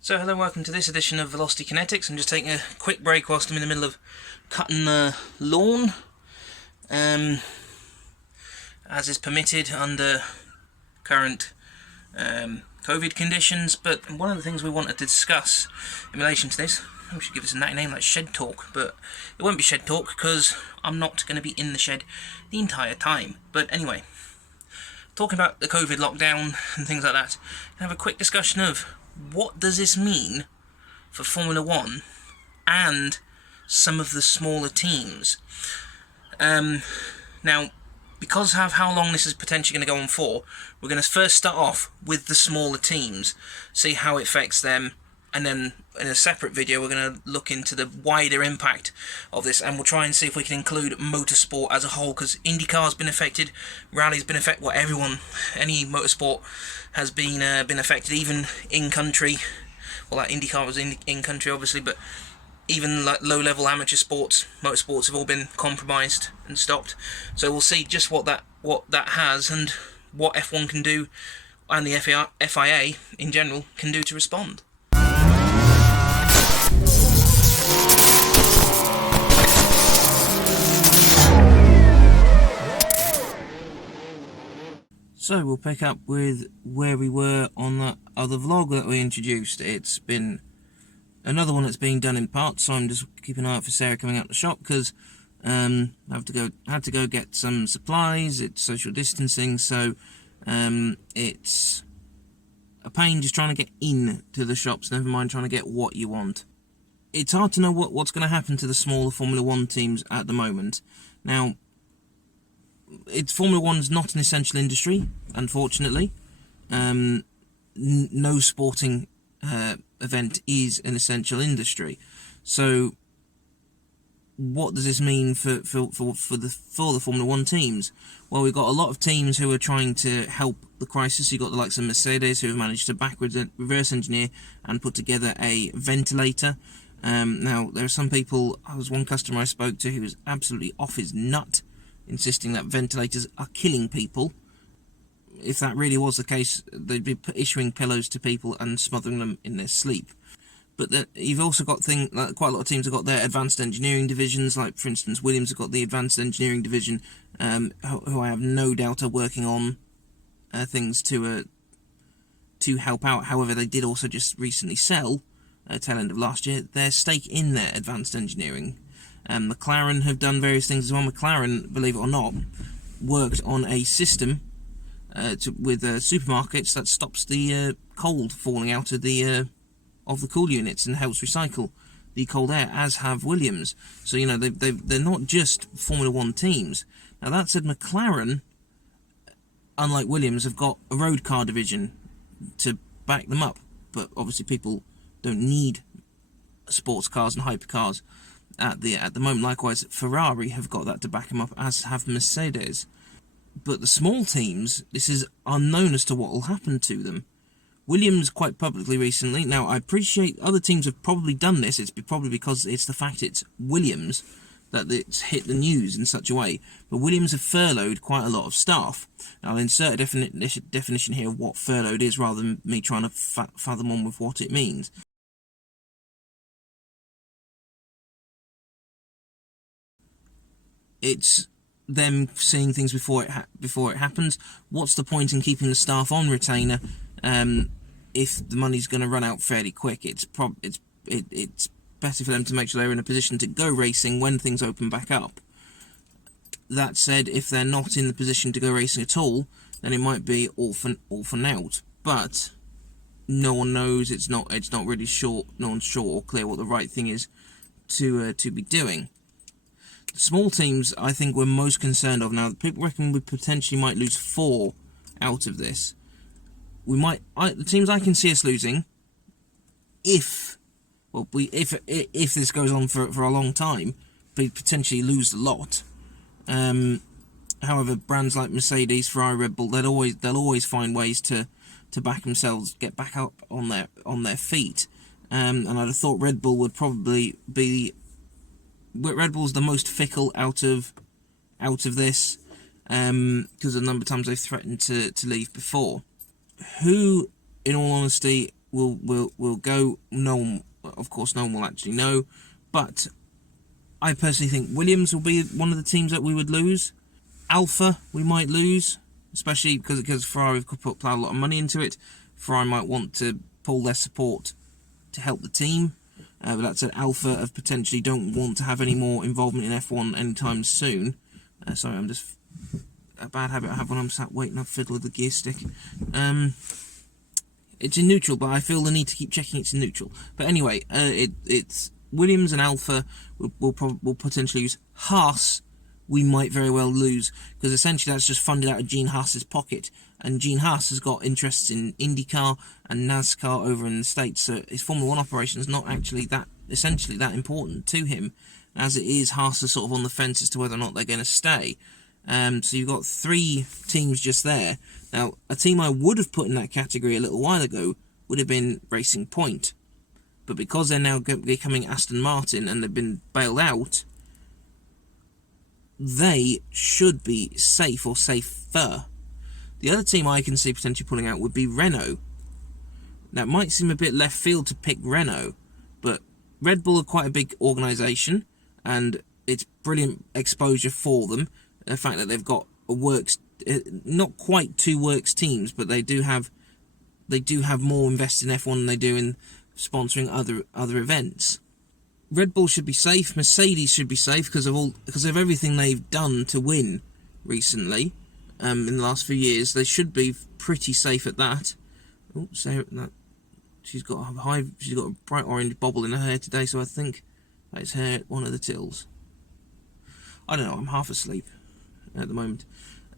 So hello and welcome to this edition of Velocity Kinetics. I'm just taking a quick break whilst I'm in the middle of cutting the lawn, as is permitted under current COVID conditions. But one of the things we wanted to discuss in relation to this, we should give this a name like Shed Talk, but it won't be Shed Talk because I'm not going to be in the shed the entire time. But anyway, talking about the COVID lockdown and things like that, have a quick discussion of what does this mean for Formula 1 and some of the smaller teams. Now, because of how long this is potentially going to go on for, we're going to first start off with the smaller teams, see how it affects them, and then in a separate video we're going to look into the wider impact of this, and we'll try and see if we can include motorsport as a whole, because IndyCar's been affected, rally's been affected, everyone, any motorsport has been affected, even in country. Well, like IndyCar was in country obviously, but even like low-level amateur sports, motorsports have all been compromised and stopped. So we'll see just what that has and what F1 can do, and the FIA in general can do to respond. So we'll pick up with where we were on that other vlog that we introduced. It's been another one that's being done in parts, so I'm just keeping an eye out for Sarah coming out the shop, because I had to go get some supplies. It's social distancing, so it's a pain just trying to get in to the shops, never mind trying to get what you want. It's hard to know what's going to happen to the smaller Formula 1 teams at the moment. Now, Formula 1's not an essential industry, unfortunately. No sporting event is an essential industry. So, what does this mean for the Formula 1 teams? Well, we've got a lot of teams who are trying to help the crisis. You've got the likes of Mercedes, who have managed to reverse engineer and put together a ventilator. Now, there are some people, there was one customer I spoke to who was absolutely off his nut, insisting that ventilators are killing people. If that really was the case, they'd be issuing pillows to people and smothering them in their sleep. But you've also got quite a lot of teams have got their advanced engineering divisions, like for instance Williams have got the advanced engineering division, who I have no doubt are working on things to help out. However, they did also just recently sell, tail end of last year, their stake in their advanced engineering. McLaren have done various things as well. McLaren, believe it or not, worked on a system with supermarkets that stops the cold falling out of the cool units and helps recycle the cold air, as have Williams. So, you know, they're not just Formula 1 teams. Now, that said, McLaren, unlike Williams, have got a road car division to back them up. But obviously people don't need sports cars and hypercars at the moment. Likewise, Ferrari have got that to back them up, as have Mercedes. But the small teams, this is unknown as to what will happen to them. Williams quite publicly recently, now I appreciate other teams have probably done this, it's probably because it's the fact it's Williams that it's hit the news in such a way, but Williams have furloughed quite a lot of staff. Now, I'll insert a definition here of what furloughed is, rather than me trying to fathom on with what it means. It's them seeing things before it happens. What's the point in keeping the staff on retainer if the money's going to run out fairly quick? It's better for them to make sure they're in a position to go racing when things open back up. That said, if they're not in the position to go racing at all, then it might be all for out. But no one knows. It's not really sure. No one's sure or clear what the right thing is to be doing. Small teams, I think, we're most concerned of. Now, people reckon we potentially might lose 4 out of this. The teams I can see us losing, if this goes on for a long time, we potentially lose a lot. However, brands like Mercedes, Ferrari, Red Bull, they'll always find ways to back themselves, get back up on their feet. And I'd have thought Red Bull would probably be. Red Bull's the most fickle out of this, because of the number of times they've threatened to leave before. Who, in all honesty, will go. No one, of course, no one will actually know. But I personally think Williams will be one of the teams that we would lose. Alpha, we might lose, especially because Ferrari have put a lot of money into it. Ferrari might want to pull their support to help the team. But that's an Alpha of potentially don't want to have any more involvement in F1 anytime soon. Sorry, I'm just... a bad habit I have when I'm sat waiting, I fiddle with the gear stick. It's in neutral, but I feel the need to keep checking it's in neutral. But anyway, it's Williams and Alpha will potentially use. Haas, we might very well lose, because essentially that's just funded out of Gene Haas's pocket, and Gene Haas has got interests in IndyCar and NASCAR over in the States, so his Formula 1 operation is not actually that important to him, as it is Haas is sort of on the fence as to whether or not they're going to stay. So you've got 3 teams just there. Now, a team I would have put in that category a little while ago would have been Racing Point. But because they're now becoming Aston Martin and they've been bailed out, they should be safe or safer. The other team I can see potentially pulling out would be Renault. Now, it might seem a bit left field to pick Renault, but Red Bull are quite a big organisation, and it's brilliant exposure for them. The fact that they've got a works, not quite 2 works teams, but they do have more invested in F1 than they do in sponsoring other events. Red Bull should be safe. Mercedes should be safe because of everything they've done to win recently. In the last few years, they should be pretty safe at that. Oh, Sarah, that she's got a bright orange bobble in her hair today, so I think that is one of the tills. I don't know. I'm half asleep at the moment.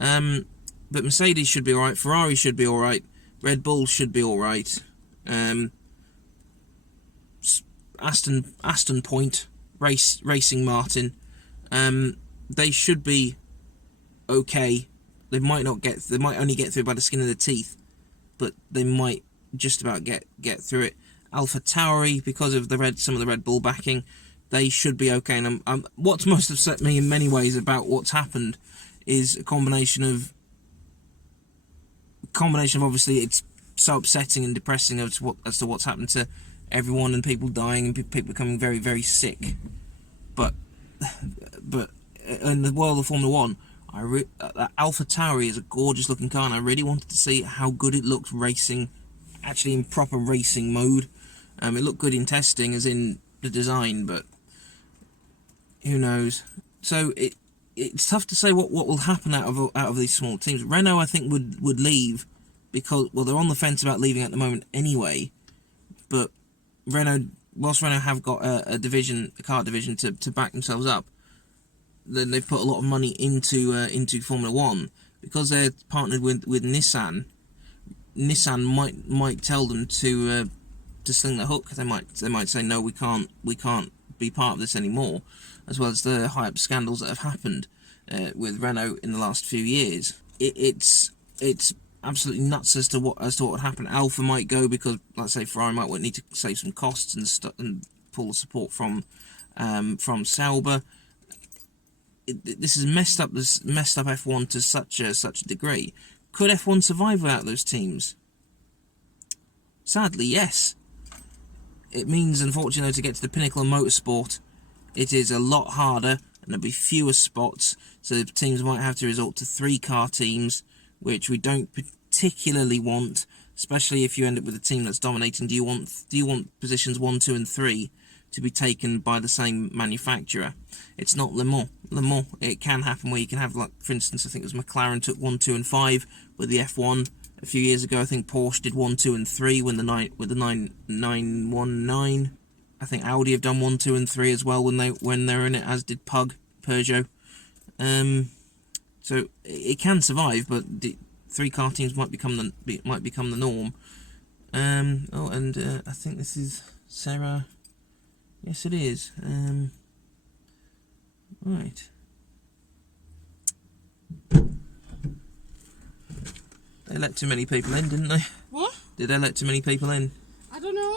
But Mercedes should be alright, Ferrari should be alright, Red Bull should be alright, Aston Point, Racing Martin, they should be okay. They might only get through by the skin of their teeth, but they might just about get through it. Alpha Tauri, because of some of the Red Bull backing, they should be okay. And what's most upset me in many ways about what's happened is a combination of obviously it's so upsetting and depressing as to what's happened to everyone, and people dying and people becoming very, very sick. But in the world of Formula 1, Alpha Tauri is a gorgeous looking car, and I really wanted to see how good it looked racing, actually in proper racing mode. It looked good in testing, as in the design, but who knows? So it's tough to say what will happen out of these small teams. Renault, I think, would leave because, well, they're on the fence about leaving at the moment anyway. But whilst Renault have got a car division to back themselves up, then they've put a lot of money into Formula 1 because they're partnered with Nissan. Nissan might tell them to sling the hook. They might say no, we can't be part of this anymore, as well as the high-up scandals that have happened with Renault in the last few years. It's absolutely nuts as to what would happen. Alpha might go because, let's say, Ferrari might need to save some costs and pull the support from Sauber. This is messed up F1 to such a degree. Could F1 survive without those teams? Sadly, yes. It means, unfortunately, to get to the pinnacle of motorsport, it is a lot harder, and there'll be fewer spots, so teams might have to resort to 3-car teams, which we don't particularly want, especially if you end up with a team that's dominating. Do you want positions 1, 2, and 3 to be taken by the same manufacturer? It's not Le Mans. Le Mans, it can happen where you can have, like, for instance, I think it was McLaren took 1, 2, and 5 with the F1 a few years ago. I think Porsche did 1, 2, and 3 with the 919. I think Audi have done 1, 2, and 3 as well when they're in it, as did Peugeot. So it can survive, but the 3-car teams might become the norm. I think this is Sarah. Yes, it is. Right. They let too many people in, didn't they? What? Did they let too many people in? I don't know.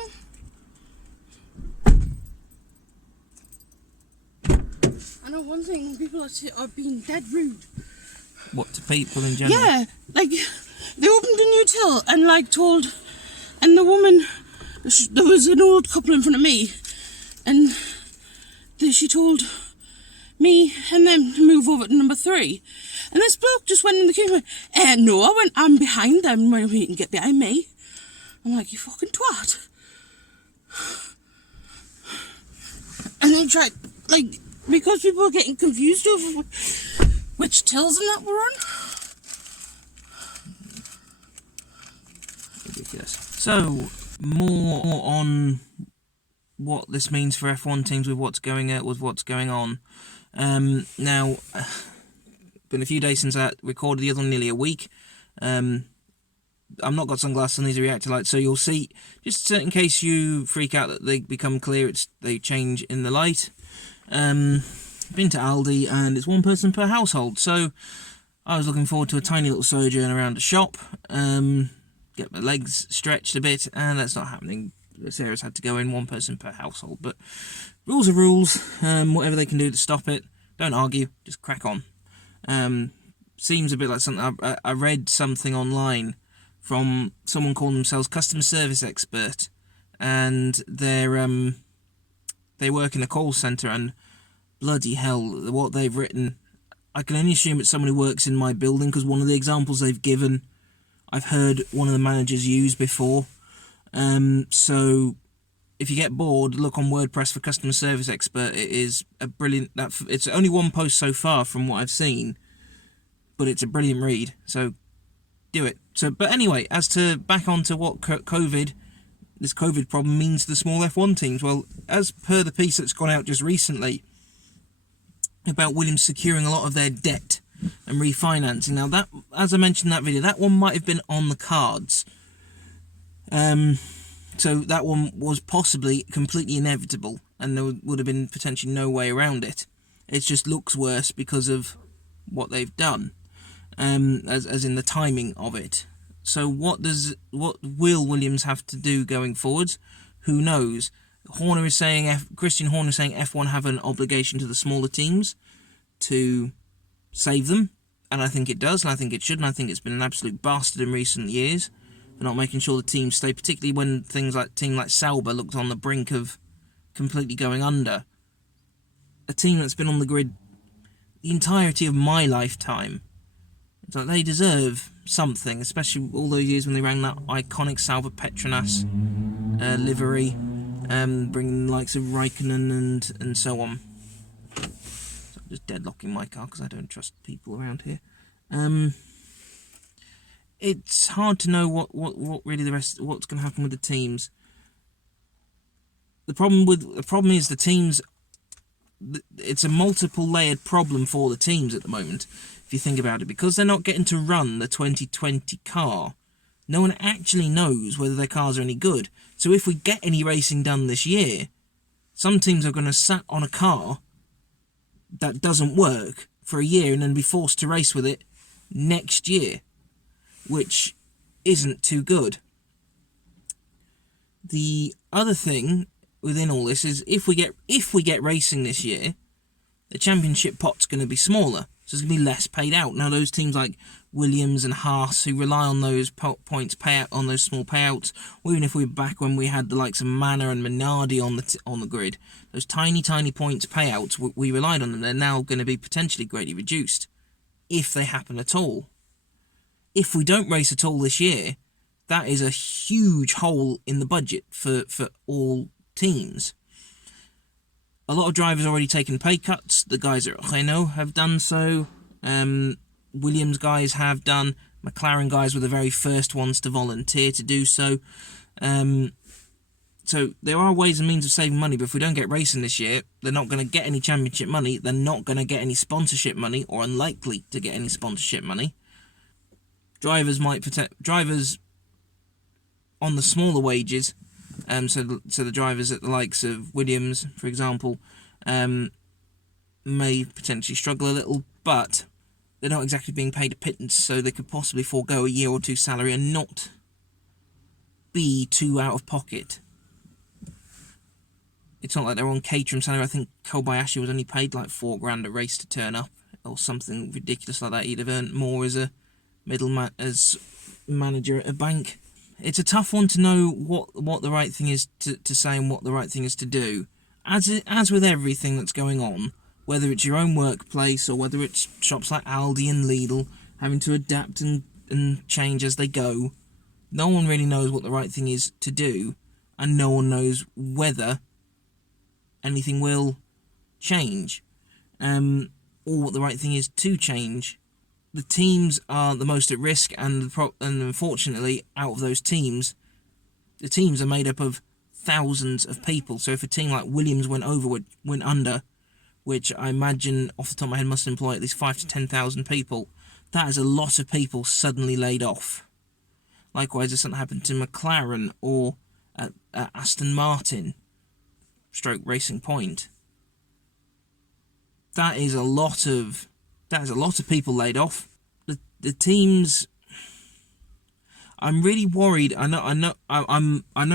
I know one thing, people are being dead rude. What, to people in general? Yeah, like, they opened a new till and, like, and the woman there was an old couple in front of me, and she told me and them to move over to number 3. And this bloke just went in the queue and went, no, I went, I'm behind them. Well, you can get behind me. I'm like, you fucking twat. And they tried, like, because people are getting confused over which tills and that we're on. Ridiculous. So, more on what this means for F1 teams with what's going on. Now, been a few days since I recorded the other one, nearly a week. I've not got sunglasses on, these are reactor lights, so you'll see, just in case you freak out that they become clear, they change in the light. Been to Aldi, and it's one person per household, so I was looking forward to a tiny little sojourn around a shop, get my legs stretched a bit, and that's not happening. Sarah's had to go in, one person per household, but rules are rules. Whatever they can do to stop it, don't argue, just crack on. Seems a bit like something, I read something online from someone calling themselves customer service expert, and they work in a call centre, and bloody hell, what they've written, I can only assume it's someone who works in my building, because one of the examples they've given, I've heard one of the managers use before. So if you get bored, look on WordPress for customer service expert. It is a brilliant, it's only one post so far from what I've seen, but it's a brilliant read, so do it. But anyway, as to back onto what this COVID problem means to the small F1 teams. Well, as per the piece that's gone out just recently about Williams securing a lot of their debt and refinancing. Now, that, as I mentioned in that video, that one might have been on the cards. So that one was possibly completely inevitable, and there would have been potentially no way around it. It just looks worse because of what they've done, as in the timing of it. So what will Williams have to do going forwards? Who knows? Christian Horner is saying F1 have an obligation to the smaller teams to save them, and I think it does, and I think it should, and I think it's been an absolute bastard in recent years for not making sure the teams stay, particularly when things like team like Sauber looked on the brink of completely going under. A team that's been on the grid the entirety of my lifetime. It's like they deserve something, especially all those years when they ran that iconic Sauber Petronas livery, bringing the likes of Raikkonen and so on. So I'm just deadlocking my car because I don't trust people around here. It's hard to know what really what's going to happen with the teams. The problem is the teams. It's a multiple layered problem for the teams at the moment, if you think about it, because they're not getting to run the 2020 car. No one actually knows whether their cars are any good. So if we get any racing done this year, some teams are going to sat on a car that doesn't work for a year and then be forced to race with it next year, which isn't too good. The other thing within all this is if we get racing this year, the championship pot's going to be smaller, so there's going to be less paid out. Now those teams like Williams and Haas, who rely on those points payout, on those small payouts, or even if we were back when we had the likes of Manor and Minardi on the grid, those tiny points payouts, we relied on them. They're now going to be potentially greatly reduced, if they happen at all. If we don't race at all this year, that is a huge hole in the budget for all teams. A lot of drivers already taken pay cuts. The guys at Renault have done so. Williams guys have done. McLaren guys were the very first ones to volunteer to do so. So there are ways and means of saving money, but if we don't get racing this year, they're not going to get any championship money. They're not going to get any sponsorship money, or unlikely to get any sponsorship money. Drivers on the smaller wages, so the drivers at the likes of Williams, for example, may potentially struggle a little, but they're not exactly being paid a pittance, so they could possibly forego a year or two salary and not be too out of pocket. It's not like they're on catering salary. I think Kobayashi was only paid like $4,000 a race to turn up, or something ridiculous like that. He'd have earned more as a as manager at a bank. it's a tough one to know what the right thing is to say and what the right thing is to do. As with everything that's going on, whether it's your own workplace or whether it's shops like Aldi and Lidl having to adapt and change as they go, no one really knows what the right thing is to do, and no one knows whether anything will change, or what the right thing is to change. The teams are the most at risk, and unfortunately, out of those teams, the teams are made up of thousands of people. So if a team like Williams went under, which I imagine off the top of my head must employ at least 5,000 to 10,000 people, that is a lot of people suddenly laid off. Likewise, if something happened to McLaren or Aston Martin, stroke Racing Point, that is a lot of people laid off. The teams, I'm really worried. I know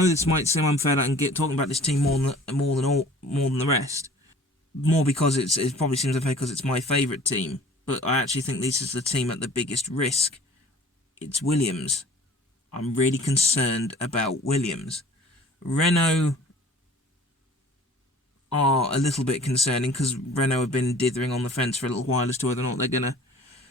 this might seem unfair that I can get talking about this team more than the rest. More because it probably seems unfair because it's my favourite team. But I actually think this is the team at the biggest risk. It's Williams. I'm really concerned about Williams. Renault are a little bit concerning because Renault have been dithering on the fence for a little while as to whether or not they're going to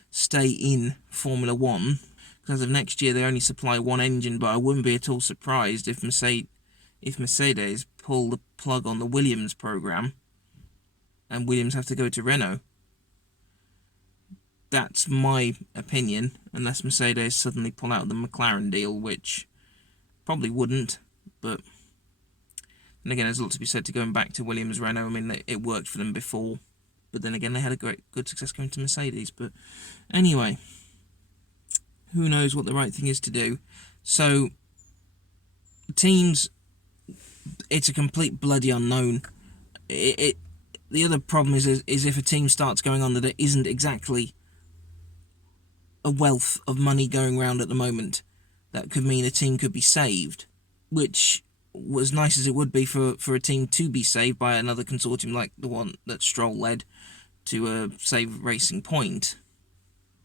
stay in Formula 1. Because of next year, they only supply one engine, but I wouldn't be at all surprised if Mercedes pull the plug on the Williams program and Williams have to go to Renault. That's my opinion, unless Mercedes suddenly pull out the McLaren deal, which probably wouldn't, but and again, there's a lot to be said to going back to Williams Renault. I mean, it worked for them before, but then again, they had a good success going to Mercedes. But anyway, who knows what the right thing is to do? So, teams, it's a complete bloody unknown. The other problem is if a team starts going on that there isn't exactly a wealth of money going around at the moment, that could mean a team could be saved, which, as nice as it would be for a team to be saved by another consortium like the one that Stroll led to save Racing Point,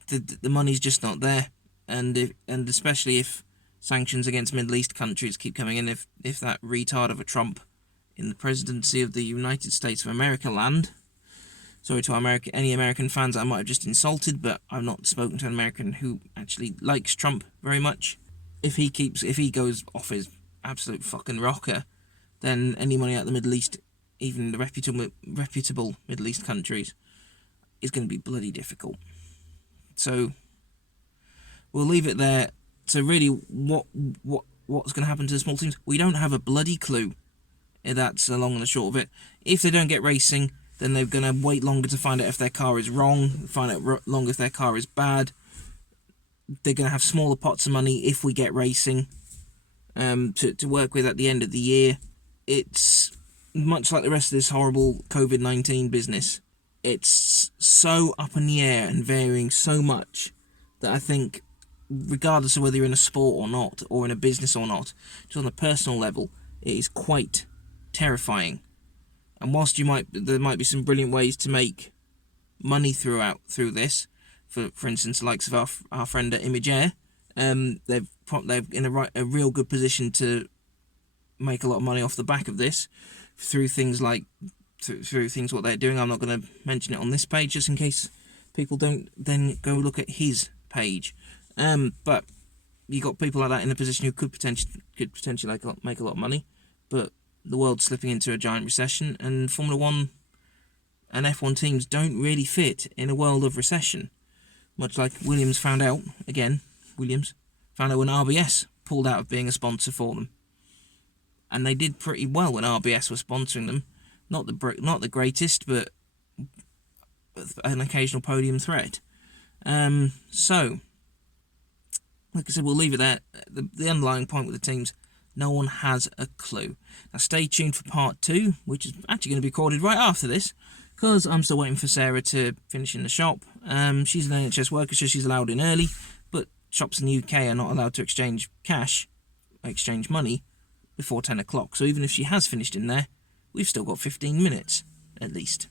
the money's just not there, and especially if sanctions against Middle East countries keep coming in, if that retard of a Trump in the presidency of the United States of America land. Sorry to any American fans I might have just insulted, but I've not spoken to an American who actually likes Trump very much. If he goes off his absolute fucking rocker, then any money out of the Middle East, even the reputable Middle East countries, is going to be bloody difficult. So we'll leave it there. So really, what's going to happen to the small teams? We don't have a bloody clue. That's the long and the short of it. If they don't get racing, then they're going to wait longer to find out if their car is wrong, find out longer if their car is bad. They're going to have smaller pots of money if we get racing to work with at the end of the year. It's much like the rest of this horrible COVID-19 business. It's so up in the air and varying so much that I think, regardless of whether you're in a sport or not, or in a business or not, just on a personal level, it is quite terrifying. And whilst there might be some brilliant ways to make money through this, for instance, the likes of our friend at Image Air, they're in a real good position to make a lot of money off the back of this through things like what they're doing. I'm not going to mention it on this page just in case people don't then go look at his page. But you got people like that in a position who could potentially make a lot of money, but the world's slipping into a giant recession, and Formula 1 and F1 teams don't really fit in a world of recession. Much like Williams found out when RBS pulled out of being a sponsor for them. And they did pretty well when RBS was sponsoring them. Not the greatest, but an occasional podium threat. So, like I said, we'll leave it there. The underlying point with the teams, no one has a clue. Now stay tuned for part 2, which is actually going to be recorded right after this, because I'm still waiting for Sarah to finish in the shop. She's an NHS worker, so she's allowed in early, but shops in the UK are not allowed to exchange money, before 10 o'clock. So even if she has finished in there, we've still got 15 minutes, at least.